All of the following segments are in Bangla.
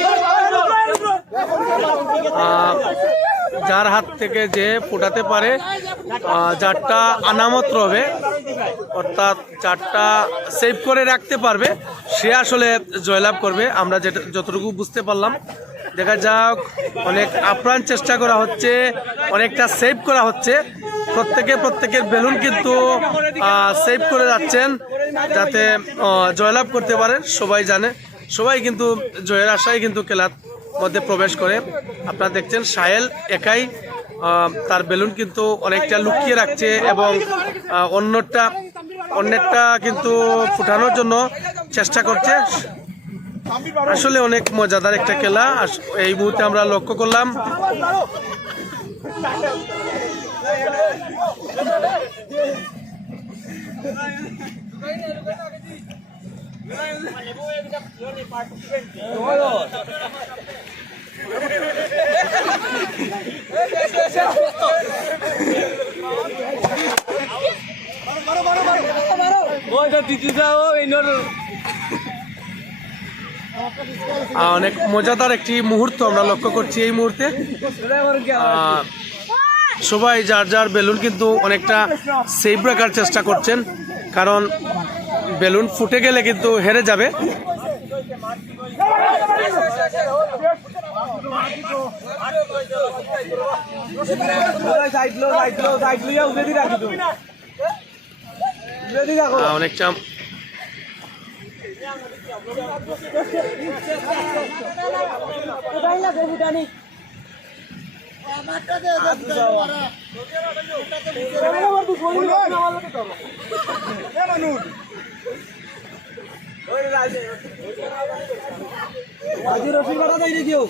আহ, যার হাত থেকে যে ফোটাতে পারে যারটা আনামত হবে অর্থাৎ যারটা সেভ করে রাখতে পারবে, সে আসলে জয়লাভ করবে। আমরা যেটা যতটুকু বুঝতে পারলাম, দেখা যাক অনেক আপ্রাণ চেষ্টা করা হচ্ছে, অনেকটা সেভ করা হচ্ছে। প্রত্যেকে প্রত্যেকের বেলুন কিন্তু সেভ করে যাচ্ছেন, যাতে জয়লাভ করতে পারে, সবাই জানে। সবাই কিন্তু জয়ের আশায় কিন্তু খেলার মধ্যে প্রবেশ করে। আপনারা দেখছেন, সাহেল একাই তার বেলুন কিন্তু অনেকটা লুকিয়ে রাখছে এবং অন্যটা অন্যটা কিন্তু ফুটানোর জন্য চেষ্টা করছে। আসলে অনেক মজাদার একটা খেলা। এই মুহূর্তে আমরা লক্ষ্য করলাম অনেক মজাদার একটি মুহূর্ত আমরা লক্ষ্য করছি এই মুহূর্তে। সবাই যার যার বেলুন কিন্তু অনেকটা সেফ রাখার চেষ্টা করছেন, কারণ বেলুন ফুটে গেলে কিন্তু হেরে যাবে। অনেকটা আজি যাই দিও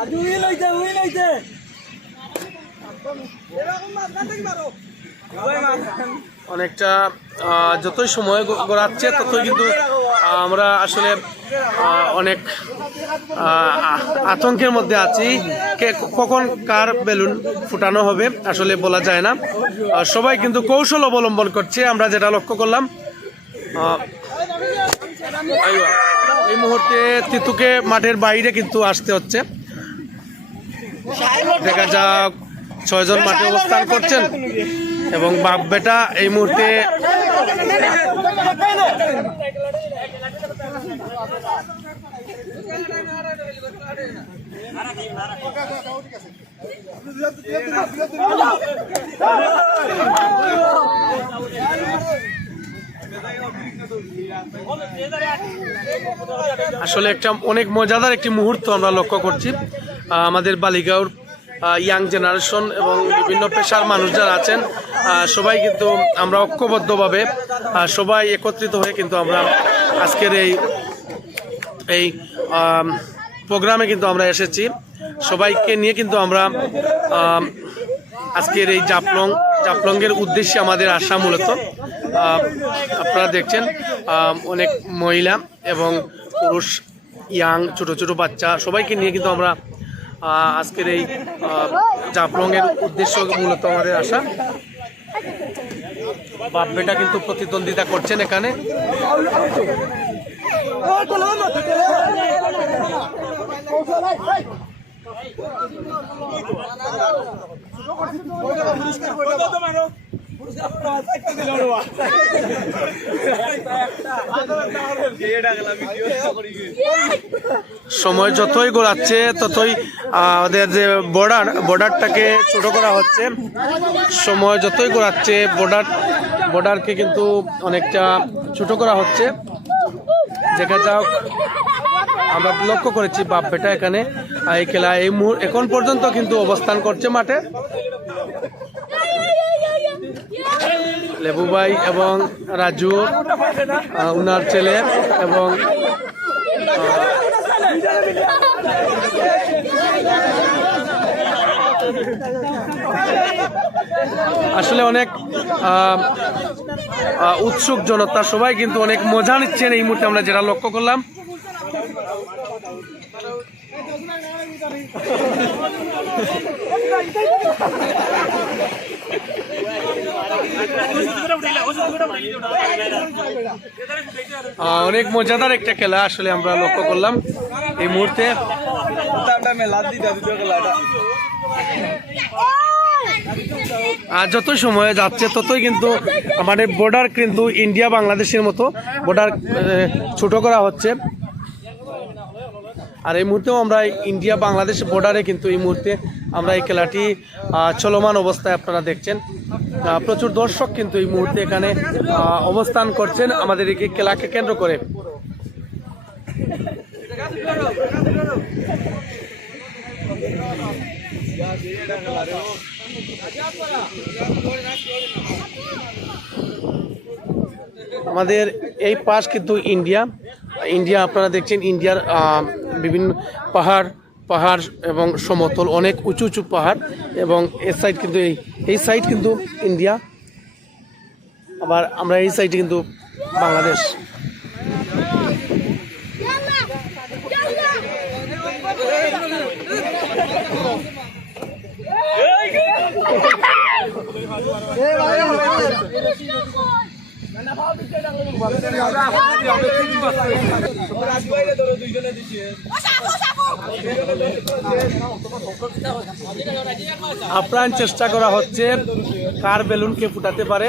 আজি উই উই অনেকটা যতই সময় গড়াচ্ছে ততই কিন্তু আমরা আসলে অনেক আতঙ্কের মধ্যে আছি। কে, কখন কার বেলুন ফুটানো হবে আসলে বলা যায় না। সবাই কিন্তু কৌশল অবলম্বন করছে, আমরা যেটা লক্ষ্য করলাম। এই মুহূর্তে তিতুকে মাঠের বাইরে কিন্তু আসতে হচ্ছে। দেখা যাক, ছয়জন মাঠে অবস্থান করছেন। এবং বাপ বেটা এই মুহূর্তে আসলে একটা অনেক মজাদার একটি মুহূর্ত আমরা লক্ষ্য করছি। আমাদের বালিগাঁওর ইয়াং জেনারেশন এবং বিভিন্ন পেশার মানুষ যারা আছেন সবাই কিন্তু আমরা ঐক্যবদ্ধভাবে সবাই একত্রিত হয়ে কিন্তু আমরা আজকের এই এই প্রোগ্রামে কিন্তু আমরা এসেছি। সবাইকে নিয়ে কিন্তু আমরা আজকের এই জাপলং জাপলংয়ের উদ্দেশ্যে আমাদের আসা মূলত। আপনারা দেখছেন অনেক মহিলা এবং পুরুষ, ইয়াং, ছোট ছোট বাচ্চা, সবাইকে নিয়ে কিন্তু আমরা আজকের এই জাপলংয়ের উদ্দেশ্য মূলত আমাদের আসা। বাপ বেটা কিন্তু প্রতিদ্বন্দ্বিতা করছেন এখানে সময় যতই গড়াচ্ছে, ততই ওদের যে বর্ডার বর্ডারটাকে ছোট করা হচ্ছে। সময় যতই গড়াচ্ছে বর্ডার বর্ডারকে কিন্তু অনেকটা ছোট করা হচ্ছে। দেখা যাক, আমরা লক্ষ্য করেছি বাপ বেটা এখানে, এই খেলা এই এখন পর্যন্ত কিন্তু অবস্থান করছে মাঠে। লেবু ভাই এবং রাজু উনার ছেলে এবং আসলে অনেক উৎসুক জনতা, সবাই কিন্তু অনেক মজা নিচ্ছেন এই মুহূর্তে আমরা যেটা লক্ষ্য করলাম। অনেক মজাদার একটা খেলা আসলে আমরা লক্ষ্য করলাম। এই মুহূর্তে আর যত সময় যাচ্ছে, ততই কিন্তু আমাদের বর্ডার কিন্তু ইন্ডিয়া বাংলাদেশের মতো বর্ডার ছোট করা হচ্ছে। আর এই মুহূর্তেও আমরা ইন্ডিয়া বাংলাদেশ বর্ডারে কিন্তু এই মুহূর্তে আমরা এই খেলাটি চলমান অবস্থায় আপনারা দেখছেন। প্রচুর দর্শক কিন্তু এই মুহূর্তে এখানে অবস্থান করছেন আমাদের এই খেলাকে কেন্দ্র করে। আমাদের এই পাশ কিন্তু ইন্ডিয়া। ইন্ডিয়া আপনারা দেখছেন, ইন্ডিয়ার বিভিন্ন পাহাড় পাহাড় এবং সমতল অনেক উঁচু উঁচু পাহাড় এবং এই সাইড কিন্তু এই এই সাইড কিন্তু ইন্ডিয়া আবার আমরা এই সাইডে কিন্তু বাংলাদেশ। আপ্রাণ চেষ্টা করা হচ্ছে কার বেলুনকে ফুটাতে পারে?